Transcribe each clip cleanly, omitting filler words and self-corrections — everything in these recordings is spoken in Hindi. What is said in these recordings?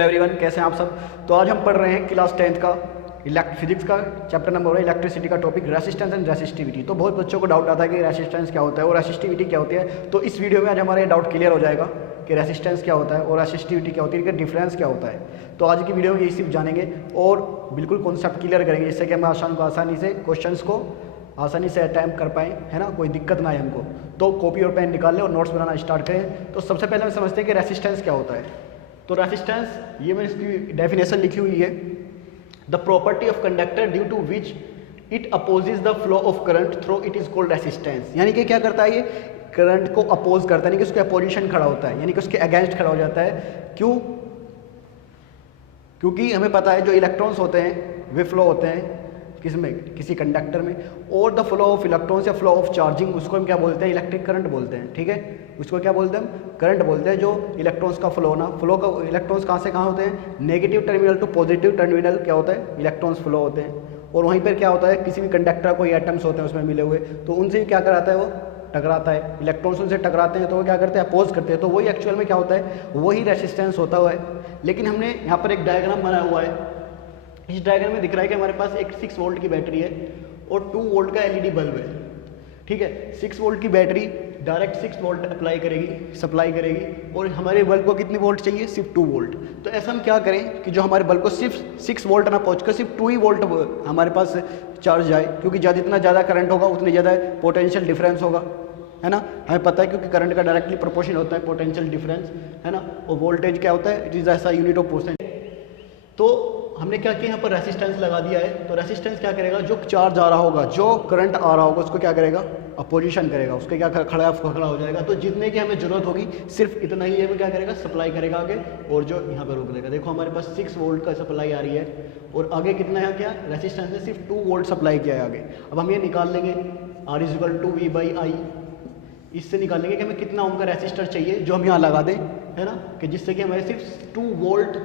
हेलो एवरीवन, कैसे हैं आप सब। तो आज हम पढ़ रहे हैं क्लास 10th का फिजिक्स का चैप्टर नंबर है इलेक्ट्रिसिटी का टॉपिक रेसिस्टेंस एंड रेसिस्टिविटी। तो बहुत बच्चों को डाउट आता है कि रेसिस्टेंस क्या होता है और रेसिस्टिविटी क्या होती है। तो इस वीडियो में आज हमारा ये डाउट क्लियर हो जाएगा कि रेसिस्टेंस क्या होता है और रेसिस्टिविटी क्या होती है, इनका डिफरेंस क्या होता है। तो आज की वीडियो में यही सिर्फ जानेंगे और बिल्कुल कॉन्सेप्ट क्लियर करेंगे, जिससे कि हम आसानी से क्वेश्चंस को आसानी से अटैम्प्ट कर पाएँ, है ना, कोई दिक्कत ना आए हमको। तो कॉपी और पेन निकाल लें और नोट्स बनाना स्टार्ट करें। तो सबसे पहले हम समझते हैं कि रेसिस्टेंस क्या होता है। तो रेसिस्टेंस, ये मैंने इसकी डेफिनेशन लिखी हुई है, the property of conductor due to which it opposes the flow of current through it is called resistance. यानी कि क्या करता है, ये करंट को अपोज करता है, यानी कि उसके अपोजिशन खड़ा होता है, यानी कि उसके अगेंस्ट खड़ा हो जाता है। क्यों? क्योंकि हमें पता है जो इलेक्ट्रॉन्स होते हैं वे फ्लो होते हैं किसमें, किसी कंडक्टर में, और द फ्लो ऑफ इलेक्ट्रॉन्स या फ्लो ऑफ चार्जिंग, उसको हम क्या बोलते हैं, इलेक्ट्रिक करंट बोलते हैं। ठीक है, उसको क्या बोलते हैं, हम करंट बोलते हैं। जो इलेक्ट्रॉन्स का फ्लो ना, फ्लो का इलेक्ट्रॉन्स कहाँ से कहाँ होते हैं, negative terminal to positive terminal क्या होता है, इलेक्ट्रॉन्स फ्लो होते हैं। और वहीं पर क्या होता है, किसी भी कंडक्टर कोई एटम्स होते हैं उसमें मिले हुए, तो उनसे क्या कराता है, वो टकराता है, इलेक्ट्रॉन्स उनसे टकराते हैं तो वो क्या करते हैं, अपोज करते हैं। तो वही एक्चुअल में क्या होता है, वही रेसिस्टेंस होता हुआ है। लेकिन हमने यहाँ पर एक डायग्राम बनाया हुआ है। इस डायग्राम में दिख रहा है कि हमारे पास एक 6 वोल्ट की बैटरी है और 2 वोल्ट का एलईडी बल्ब है। ठीक है, 6 वोल्ट की बैटरी डायरेक्ट 6 वोल्ट सप्लाई करेगी और हमारे बल्ब को कितने वोल्ट चाहिए, सिर्फ 2 वोल्ट। तो ऐसा हम क्या करें कि जो हमारे बल्ब को सिर्फ 6 वोल्ट ना पहुंचकर सिर्फ 2 ही वोल्ट हमारे पास चार्ज जाए, क्योंकि जितना ज़्यादा करंट होगा उतनी ज़्यादा पोटेंशियल डिफरेंस होगा, है ना। हमें पता है क्योंकि करंट का डायरेक्टली प्रोपोर्शन होता है पोटेंशियल डिफरेंस, है ना। और वोल्टेज क्या होता है, इट इज़ ऐसा यूनिट ऑफ पोर्शन। तो हमने क्या किया, यहाँ पर रेसिस्टेंस लगा दिया है। तो रेसिस्टेंस क्या करेगा, जो चार्ज आ रहा होगा, जो करंट आ रहा होगा, उसको क्या करेगा, अपोजिशन करेगा, उसके क्या खड़ा हो जाएगा। तो जितने की हमें जरूरत होगी सिर्फ इतना ही हमें क्या करेगा, सप्लाई करेगा आगे, और जो यहाँ पर रोक देगा। देखो हमारे पास 6 वोल्ट का सप्लाई आ रही है और आगे कितना है, क्या रेसिस्टेंस ने सिर्फ 2 वोल्ट सप्लाई किया है आगे। अब हम ये निकाल लेंगे R = V/I। इससे निकाल लेंगे कि हमें कितना ओम का रेसिस्टर चाहिए जो हम यहाँ लगा दें, है ना, कि जिससे कि हमारे सिर्फ 2 वोल्ट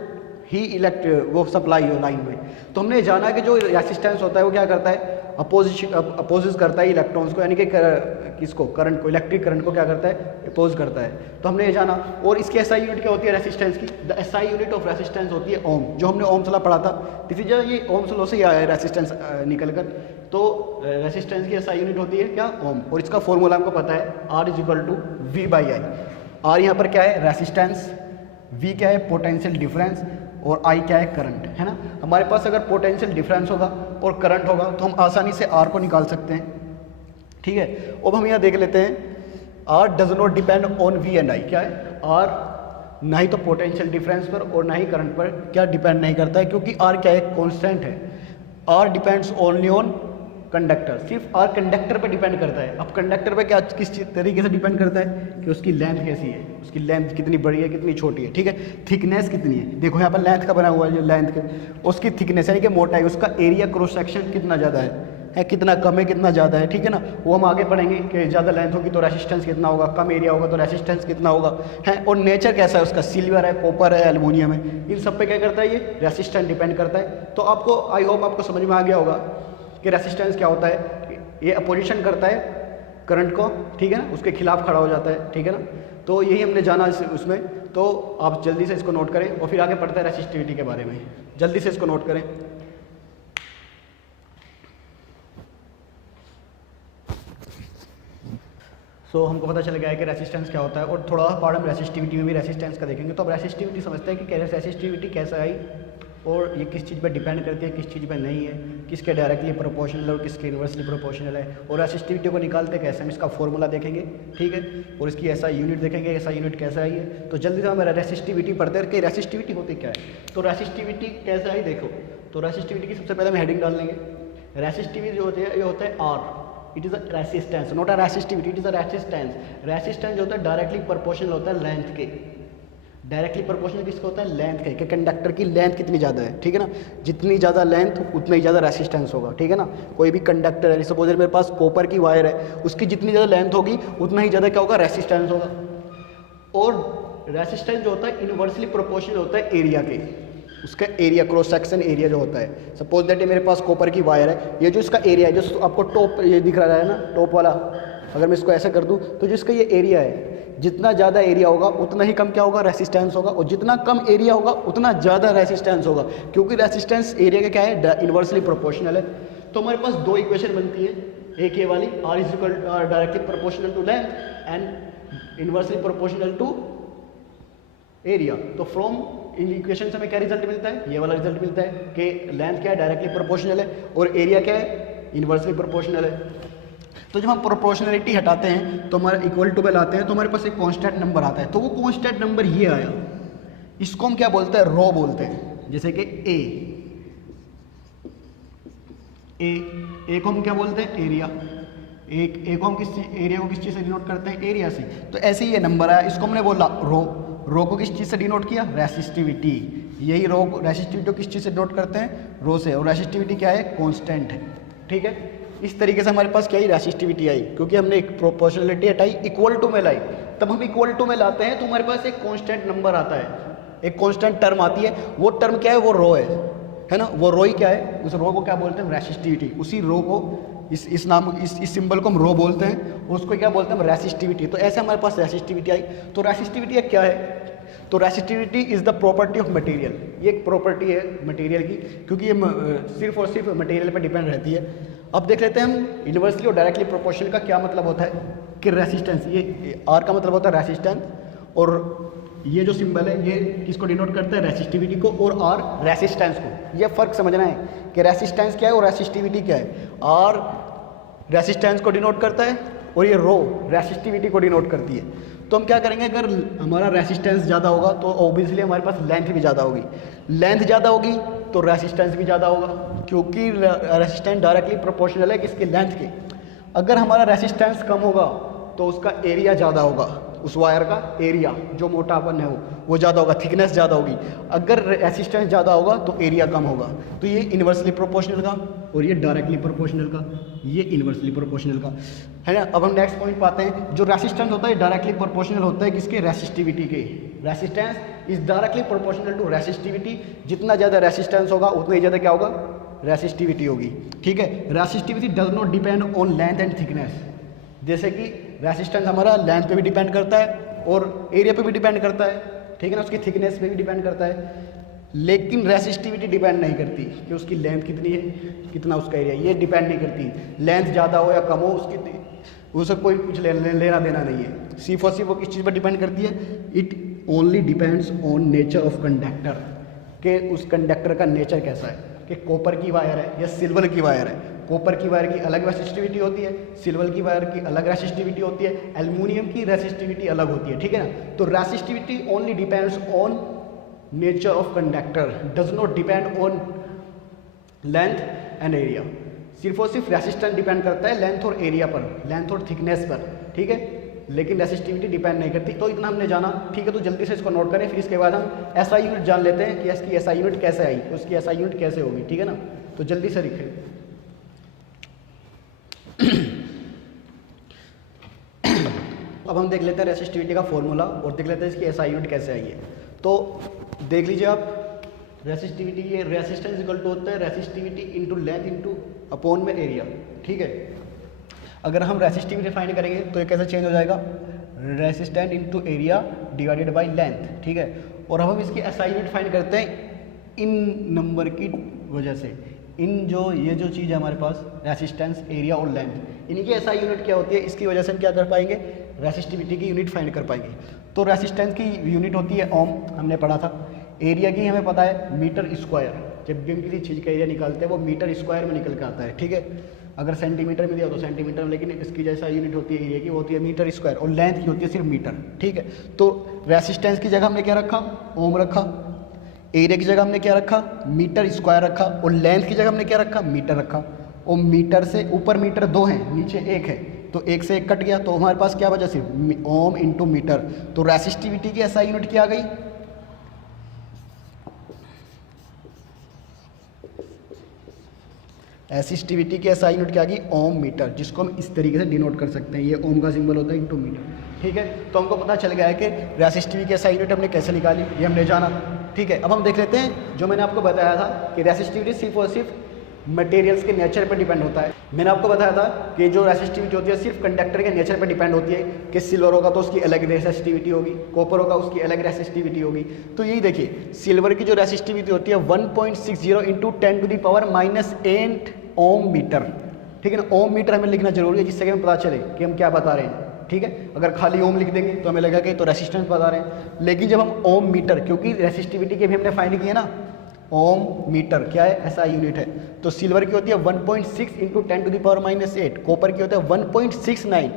ही वो सप्लाई हो लाइन में। तो हमने जाना कि जो रेसिस्टेंस होता है वो क्या करता है, अपोजिस करता है इलेक्ट्रॉन्स को, यानी कि किसको, करंट को, इलेक्ट्रिक करंट को क्या करता है, अपोज करता है। तो हमने ये जाना। और इसकी एसआई यूनिट क्या होती है रेसिस्टेंस की, the SI unit of resistance होती है ओम। जो हमने ओम ला पढ़ा था, इसी जगह ये ओम लॉ से ही आया है रेसिस्टेंस निकल कर। तो रेसिस्टेंस की एसआई यूनिट होती है क्या, ओम। और इसका फॉर्मूला हमको पता है R = V/I। R यहाँ पर क्या है, रेसिस्टेंस, V क्या है, पोटेंशियल डिफरेंस, और I क्या है, करंट, है ना। हमारे पास अगर पोटेंशियल डिफरेंस होगा और करंट होगा तो हम आसानी से R को निकाल सकते हैं। ठीक है, अब हम यहाँ देख लेते हैं, R does not depend on V and I। क्या है, R ना ही तो पोटेंशियल डिफरेंस पर और ना ही करंट पर क्या डिपेंड नहीं करता है, क्योंकि R क्या है, कॉन्स्टेंट है। R depends only on conductor, सिर्फ R कंडक्टर पे डिपेंड करता है। अब कंडक्टर पे क्या, किस तरीके से डिपेंड करता है कि उसकी लेंथ कैसी है, उसकी लेंथ कितनी बड़ी है, कितनी छोटी है। ठीक है, थिकनेस कितनी है, देखो यहाँ पर लेंथ का बना हुआ है, जो लेंथ के उसकी थिकनेस यानी कि मोटाई, उसका एरिया क्रॉस सेक्शन कितना ज़्यादा है, कितना कम है, कितना ज़्यादा है। ठीक है ना, वो हम आगे पढ़ेंगे कि ज़्यादा लेंथ होगी तो रेसिस्टेंस कितना होगा, कम एरिया होगा तो रेसिस्टेंस कितना होगा, है। और नेचर कैसा है उसका, सिल्वर है, कॉपर है, एल्युमिनियम है, इन सब पे क्या करता है, ये रेसिस्टेंस डिपेंड करता है। तो आपको आई होप आपको समझ में आ गया होगा कि रेसिस्टेंस क्या होता है। ये अपोजिशन करता है करंट को, ठीक है ना, उसके खिलाफ खड़ा हो जाता है। ठीक है ना, तो यही हमने जाना उसमें। तो आप जल्दी से इसको नोट करें और फिर आगे पढ़ते हैं रेसिस्टिविटी के बारे में। जल्दी से इसको नोट करें। तो हमको पता चल गया है कि रेसिस्टेंस क्या होता है और थोड़ा पार्ट हम रेसिस्टिविटी में भी रेसिस्टेंस का देखेंगे। तो अब रेसिस्टिविटी समझते हैं कि रेसिस्टिविटी कैसे आई और ये किस चीज़ पर डिपेंड करती है, किस चीज़ पर नहीं है, किसके डायरेक्टली प्रोपोर्शनल और किसके इन्वर्सली प्रोपोर्शनल है। और रेसिस्टिविटी को निकालते कैसे, हम इसका फॉर्मूला देखेंगे। ठीक है, और इसकी ऐसा यूनिट देखेंगे, ऐसा यूनिट कैसे आई है। तो जल्दी से हम रेसिस्टिविटी पढ़ते हैं कि रेसिस्टिविटी होती क्या है। तो रेसिस्टिविटी कैसे आई देखो। तो रेसिस्टिविटी की सबसे पहले हम हेडिंग डाल लेंगे। रेसिस्टिविटी जो होती है, ये होता है R, it is a resistance, not a resistivity, it is a resistance. Resistance जो होता है डायरेक्टली प्रोपोर्शनल होता है लेंथ के, डायरेक्टली प्रोपोर्शनल किसका होता है, लेंथ के, कि कंडक्टर की लेंथ कितनी ज़्यादा है। ठीक है ना, जितनी ज़्यादा लेंथ उतना ही ज़्यादा रेसिस्टेंस होगा। ठीक है ना, कोई भी कंडक्टर है, सपोज मेरे पास कॉपर की वायर है, उसकी जितनी ज़्यादा लेंथ होगी उतना ही ज़्यादा क्या होगा, रेसिस्टेंस होगा। और रेसिस्टेंस जो होता है इनवर्सली प्रोपोर्शनल होता है एरिया के, उसका एरिया, क्रॉस सेक्शन एरिया जो होता है। सपोज दैट ये मेरे पास कॉपर की वायर है, ये जो इसका एरिया है, जो आपको टॉप ये दिख रहा है ना, टॉप वाला, अगर मैं इसको ऐसा कर दूँ तो जिसका ये एरिया है, जितना ज़्यादा एरिया होगा उतना ही कम क्या होगा, रेसिस्टेंस होगा, और जितना कम एरिया होगा उतना ज़्यादा रेसिस्टेंस होगा, क्योंकि रेसिस्टेंस एरिया का क्या है, इन्वर्सली प्रोपोर्शनल है। तो हमारे पास दो इक्वेशन बनती है, एक ये वाली R is equal directly proportional to length and inversely proportional to area. तो फ्रॉम इन इक्वेशन से हमें क्या रिजल्ट मिलता है, ये वाला रिजल्ट मिलता है कि लेंथ क्या है, डायरेक्टली प्रोपोर्शनल है, और एरिया क्या है, इन्वर्सली प्रोपोर्शनल है। तो जब हम प्रोपोर्शनलिटी हटाते हैं तो हमारा इक्वल टू पे लाते हैं तो हमारे पास एक कांस्टेंट नंबर आता है, तो वो कांस्टेंट नंबर ये आया, इसको हम क्या बोलते हैं, रो बोलते हैं। जैसे कि ए को हम क्या बोलते हैं, एरिया। ए को हम एरिया को किस चीज़ से डिनोट करते हैं, एरिया से। तो ऐसे ही ये नंबर आया, इसको हमने बोला रो को किस चीज़ से डिनोट किया, रेसिस्टिविटी। यही रेसिस्टिविटी को किस चीज़ से डिनोट करते हैं, रो से, और रेसिस्टिविटी क्या है, कांस्टेंट है। ठीक है, इस तरीके से हमारे पास क्या ही रेसिस्टिविटी आई, क्योंकि हमने एक प्रोपोर्शनलिटी हटाई, इक्वल टू में लाई। तब हम इक्वल टू में लाते हैं तो हमारे पास एक कांस्टेंट नंबर आता है, एक कांस्टेंट टर्म आती है। वो टर्म क्या है, वो रो है ना, वो रो ही क्या है, उस रो को क्या बोलते हैं, रेसिस्टिविटी। उसी रो को इस सिंबल को हम रो बोलते हैं, उसको क्या बोलते हैं, रेसिस्टिविटी। तो ऐसे हमारे पास रेसिस्टिविटी आई। तो रेसिस्टिविटी क्या है, तो resistivity is the property of material. ये एक प्रॉपर्टी है मटेरियल की, क्योंकि ये सिर्फ और सिर्फ मटेरियल पर डिपेंड रहती है। अब देख लेते हैं हम इन्वर्सली और डायरेक्टली प्रोपोर्शनल का क्या मतलब होता है कि रेसिस्टेंस, ये आर का मतलब होता है रेसिस्टेंस, और ये जो सिंबल है ये किसको डिनोट करता है, रेसिस्टिविटी को, और आर रेसिस्टेंस को। ये फ़र्क समझना है कि रेसिस्टेंस क्या है और रेसिस्टिविटी क्या है। आर रेसिस्टेंस को डिनोट करता है और ये रो रेसिस्टिविटी को डिनोट करती है। तो हम क्या करेंगे, अगर हमारा रेसिस्टेंस ज़्यादा होगा तो ऑब्वियसली हमारे पास लेंथ भी ज़्यादा होगी, लेंथ ज़्यादा होगी तो रेसिस्टेंस भी ज़्यादा होगा, क्योंकि रेसिस्टेंस डायरेक्टली प्रोपोर्शनल है किसके, लेंथ के। अगर हमारा रेसिस्टेंस कम होगा तो उसका एरिया ज़्यादा होगा, उस वायर का एरिया जो मोटापन है वो ज़्यादा होगा, थिकनेस ज़्यादा होगी। अगर रेसिस्टेंस ज़्यादा होगा तो एरिया कम होगा। तो ये इन्वर्सली प्रोपोर्शनल का और ये डायरेक्टली प्रोपोर्शनल का, ये इन्वर्सली प्रोपोर्शनल का है ना। अब हम नेक्स्ट पॉइंट पाते हैं, जो रेसिस्टेंस होता है डायरेक्टली प्रोपोर्शनल होता है किसके, रेसिस्टिविटी के। Resistance is directly proportional to resistivity. जितना ज़्यादा रेसिस्टेंस होगा उतना ही ज़्यादा क्या होगा, रेसिस्टिविटी होगी। ठीक है, resistivity does not depend on length and thickness. जैसे कि रेसिस्टेंस हमारा लेंथ पे भी डिपेंड करता है और एरिया पे भी डिपेंड करता है, ठीक है ना, उसकी थिकनेस पे भी डिपेंड करता है। लेकिन रेसिस्टिविटी डिपेंड नहीं करती कि उसकी लेंथ कितनी है, कितना उसका एरिया, ये डिपेंड नहीं करती। लेंथ ज़्यादा हो या कम हो उससे कोई कुछ लेना देना नहीं है। सिर्फ और सिर्फ वो किस चीज़ पर डिपेंड करती है, it only depends on nature of conductor, कि उस कंडक्टर का नेचर कैसा है, कि कॉपर की वायर है या सिल्वर की वायर है। कॉपर की वायर की अलग रेसिस्टिविटी होती है, सिल्वर की वायर की अलग रेसिस्टिविटी होती है, एल्युमिनियम की रेसिस्टिविटी अलग होती है। ठीक है ना, तो resistivity only depends on nature of conductor, does not depend on length and area. सिर्फ और सिर्फ रेसिस्टेंस डिपेंड करता है लेंथ और एरिया पर, लेंथ और थिकनेस पर। ठीक है, लेकिन रेसिस्टिविटी डिपेंड नहीं करती। तो इतना हमने जाना, ठीक है। तो जल्दी से इसको नोट करें, फिर इसके बाद हम एसआई यूनिट जान लेते हैं कि इसकी एसआई यूनिट कैसे आई, उसकी एसआई यूनिट कैसे होगी। ठीक है ना, तो जल्दी से लिखें। अब हम देख लेते हैं रेसिस्टिविटी का फॉर्मूला और देख लेते हैं इसकी एसआई यूनिट कैसे आई है। तो देख लीजिए आप, रेसिस्टिविटी, ये रेसिस्टेंस इक्वल टू होता है resistivity into length into upon में एरिया। ठीक है, अगर हम रेसिस्टिविटी फाइंड करेंगे तो ये कैसे चेंज हो जाएगा, resistance into area divided by length. ठीक है, और अब हम इसकी एसआई यूनिट फाइंड करते हैं इन नंबर की वजह से। इन ये जो चीज़ है हमारे पास, रेसिस्टेंस, एरिया और लेंथ, इनकी एसआई यूनिट क्या होती है, इसकी वजह से हम क्या कर पाएंगे, रेसिस्टिविटी की यूनिट फाइंड कर पाएंगे। तो रेसिस्टेंस की यूनिट होती है ओम, हमने पढ़ा था। एरिया की हमें पता है मीटर स्क्वायर, जब भी हम किसी चीज़ का एरिया निकालते हैं वो मीटर स्क्वायर में निकल के आता है। ठीक है, अगर सेंटीमीटर में दिया तो सेंटीमीटर में, लेकिन इसकी जैसा यूनिट होती है एरिया की, वो होती है मीटर स्क्वायर, और लेंथ की होती है सिर्फ मीटर। ठीक है, तो रेसिस्टेंस की जगह हमने क्या रखा, ओम रखा, एरिया की जगह हमने क्या रखा, मीटर स्क्वायर रखा, और लेंथ की जगह हमने क्या रखा, मीटर रखा। और मीटर से ऊपर मीटर 2 है, नीचे 1 है, तो 1 से 1 कट गया, तो हमारे पास क्या बचा, सिर्फ ओम इंटू मीटर। तो रेसिस्टिविटी की एसआई यूनिट क्या आ गई, रेसिस्टिविटी की एसआई यूनिट क्या आ गई, ओम मीटर, जिसको हम इस तरीके से डिनोट कर सकते हैं। ये ओम का सिंबल होता है इंटू मीटर। ठीक है, तो हमको पता चल गया है कि रेसिस्टिविटी की एसआई यूनिट हमने कैसे निकाली, ये हमने जाना। ठीक है, अब हम देख लेते हैं जो मैंने आपको बताया था कि रेसिस्टिविटी सिर्फ और सिर्फ मटेरियल्स के नेचर पर डिपेंड होता है। मैंने आपको बताया था कि जो रेसिस्टिविटी होती है सिर्फ कंडक्टर के नेचर पर डिपेंड होती है, कि सिल्वर होगा तो उसकी अलग रेसिस्टिविटी होगी, कॉपर होगा उसकी अलग रेसिस्टिविटी होगी। तो यही देखिए सिल्वर की जो रेसिस्टिविटी होती है 1.60 इंटू 10⁻⁸ ओम मीटर, ठीक है ना। ओम मीटर हमें लिखना जरूरी है जिससे कि हमें पता चले कि हम क्या बता रहे हैं, ठीक है। अगर खाली ओम लिख देंगे तो हमें लगेगा कि तो रेसिस्टेंस बता रहे हैं, लेकिन जब हम ओम मीटर, क्योंकि रेसिस्टिविटी के भी हमने फाइंड किया ना, ओम मीटर क्या है, ऐसा यूनिट है। तो सिल्वर की होती है 1.6 इंटू 10⁻⁸, कॉपर की होता है 1.69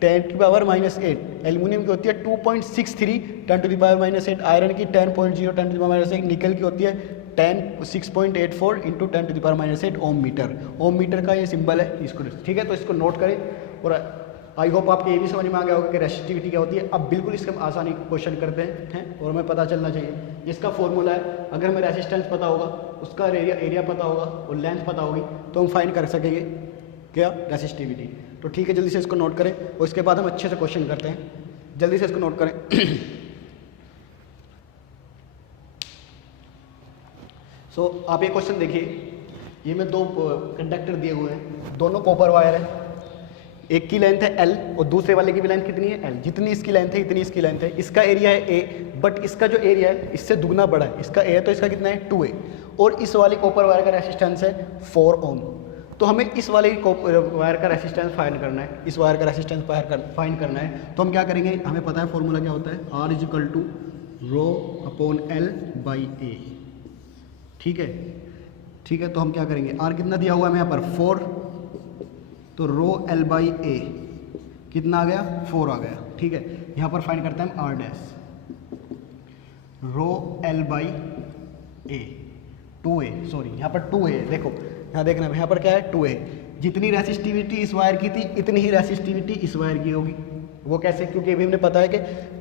10⁻⁸, एल्यूमिनियम की होती है 2.63 10⁻⁸, आयरन की 10.0 10⁻⁸, निकल की होती है 6.84 इंटू 10⁻⁸ ओम मीटर। ओम मीटर का ये सिंबल है इसको, ठीक है। तो इसको नोट करें और आई होप आपको ये भी समझ में आ गया होगा कि रेसिस्टिविटी क्या होती है। अब बिल्कुल इसका आसानी क्वेश्चन करते हैं और हमें पता चलना चाहिए जिसका फॉर्मूला है। अगर हमें रेसिस्टेंस पता होगा, उसका एरिया पता होगा और लेंथ पता होगी तो हम फाइंड कर सकेंगे क्या, रेसिस्टिविटी। तो ठीक है, जल्दी से इसको नोट करें और इसके बाद हम अच्छे से क्वेश्चन करते हैं। जल्दी से इसको नोट करें। आप ये क्वेश्चन देखिए, ये में दो कंडक्टर दिए हुए हैं, दोनों कॉपर वायर है, एक की लेंथ है L और दूसरे वाले की भी लेंथ कितनी है L। जितनी इसकी लेंथ है इतनी इसकी लेंथ है। इसका एरिया है A, बट इसका जो एरिया है इससे दुगना बड़ा है। इसका A है तो इसका कितना है 2A, और इस वाली कॉपर वायर का रेसिस्टेंस है 4 ओम। तो हमें इस वाले वायर का रेसिस्टेंस फाइंड करना है, इस वायर का रेसिस्टेंस फाइंड करना है। तो हम क्या करेंगे, हमें पता है फॉर्मूला क्या होता है, R इजिकल टू ρ/L/A, ठीक है। ठीक है, तो हम क्या करेंगे, R कितना दिया हुआ है हमें यहाँ पर 4, तो ρL/A कितना आ गया 4 आ गया, ठीक है। यहाँ पर फाइंड करते हैं हम R dash, ρL/A 2A, sorry यहाँ पर 2A है, देखो यहाँ देखना यहाँ पर क्या है 2A। जितनी रेसिस्टिविटी इस वायर की थी इतनी ही रेसिस्टिविटी इस वायर की होगी। वो कैसे, क्योंकि अभी हमने पता है कि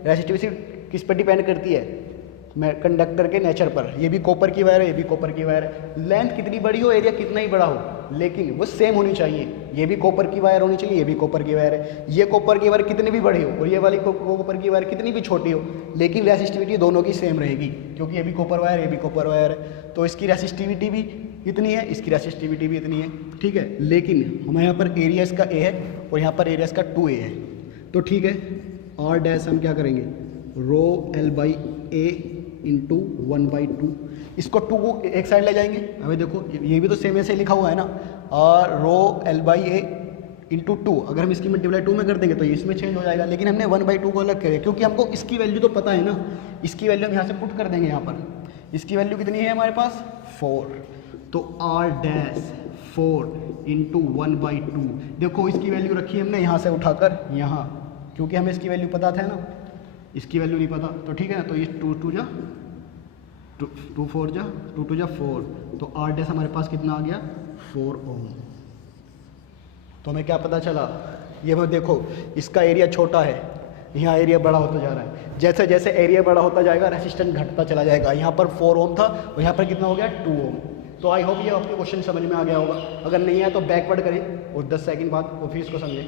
रेसिस्टिविटी किस पर डिपेंड करती है, कंडक्टर के नेचर पर। ये भी कॉपर की वायर है, ये भी कॉपर की वायर है। लेंथ कितनी बड़ी हो, एरिया कितना ही बड़ा हो, लेकिन वो सेम होनी चाहिए। ये भी कॉपर की वायर होनी चाहिए, ये भी कॉपर की वायर है। ये कॉपर की वायर कितनी भी बड़ी हो और ये वाली कॉपर की वायर कितनी भी छोटी हो, लेकिन रेसिस्टिविटी दोनों की सेम रहेगी, क्योंकि ये भी कॉपर वायर ये भी कॉपर वायर है। तो इसकी रेसिस्टिविटी भी इतनी है, इसकी रेसिस्टिविटी भी इतनी है, ठीक है। लेकिन हमारे यहाँ पर एरिया इसका A है और यहाँ पर एरिया इसका 2A है। तो ठीक है, R डैश हम क्या करेंगे, ρL/A इंटू 1/2। इसको 2 को एक साइड ले जाएंगे। अभी देखो ये भी तो सेम ऐसे लिखा हुआ है ना, ρL/A इंटू 2। अगर हम इसकी मल्टीप्लाई 2 में कर देंगे तो इसमें चेंज हो जाएगा, लेकिन हमने 1/2 को अलग करें क्योंकि हमको इसकी वैल्यू तो पता है ना। इसकी वैल्यू हम यहाँ से पुट कर देंगे, यहाँ पर इसकी वैल्यू कितनी है हमारे पास 4, तो R डैश 4 इंटू 1/2। देखो इसकी वैल्यू रखी है हमने यहाँ से उठाकर यहाँ, क्योंकि हमें इसकी वैल्यू पता था ना, इसकी वैल्यू नहीं पता। तो ठीक है ना, तो ये 2 2 जा 2 4 जा 2 2 जा 4, तो R डैश हमारे पास कितना आ गया 4 ओम। तो हमें क्या पता चला, ये मैं देखो इसका एरिया छोटा है, यहाँ एरिया बड़ा होता जा रहा है। जैसे जैसे एरिया बड़ा होता जाएगा रेसिस्टेंस घटता चला जाएगा। यहाँ पर 4 ओम था और यहाँ पर कितना हो गया 2 ओम। तो आई होप ये आपके क्वेश्चन समझ में आ गया होगा। अगर नहीं आया तो बैकवर्ड करें और 10 सेकंड बाद और फिर इसको समझें,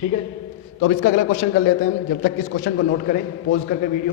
ठीक है। तो अब इसका अगला क्वेश्चन कर लेते हैं हम, जब तक इस क्वेश्चन को नोट करें पॉज करके वीडियो।